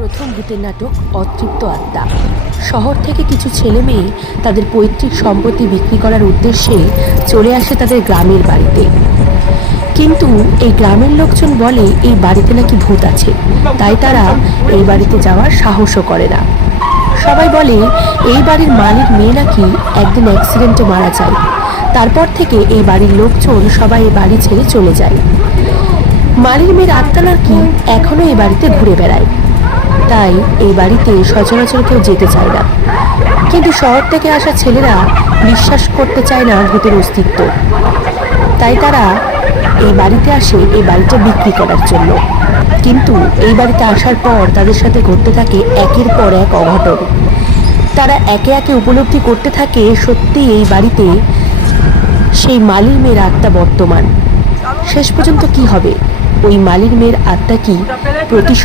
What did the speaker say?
প্রথম ভূতের নাটক অতৃপ্ত আত্মা। শহর থেকে কিছু ছেলে মেয়ে তাদের পৈতৃক সম্পত্তি বিক্রি করার উদ্দেশ্যে চলে আসে তাদের গ্রামের বাড়িতে। কিন্তু এই গ্রামের লোকজন বলে, এই বাড়িতে নাকি ভূত আছে। তাই তারা এই বাড়িতে যাওয়ার সাহসও করে না। সবাই বলে, এই বাড়ির মালিক মেয়ে নাকি একদিন অ্যাক্সিডেন্টে মারা যায়। তারপর থেকে এই বাড়ির লোকজন সবাই এই বাড়ি ছেড়ে চলে যায়। মালির মেয়ের আত্মা নাকি এখনও এই বাড়িতে ঘুরে বেড়ায়? তাই এই বাড়িতে সচরাচর কেউ যেতে চায় না। কিন্তু শহর থেকে আসা ছেলেরা বিশ্বাস করতে চায় না ভূতের অস্তিত্ব। তাই তারা এই বাড়িতে আসে এই বাড়িটা বিক্রি করার জন্য। কিন্তু এই বাড়িতে আসার পর তাদের সাথে ঘটতে থাকে একের পর এক অঘটন। তারা একে একে উপলব্ধি করতে থাকে সত্যি এই বাড়িতে সেই মালির মেয়ের আত্মা বর্তমান। শেষ পর্যন্ত কি হবে? ওই মালির মেয়ের আত্মা কি প্রতিশোধ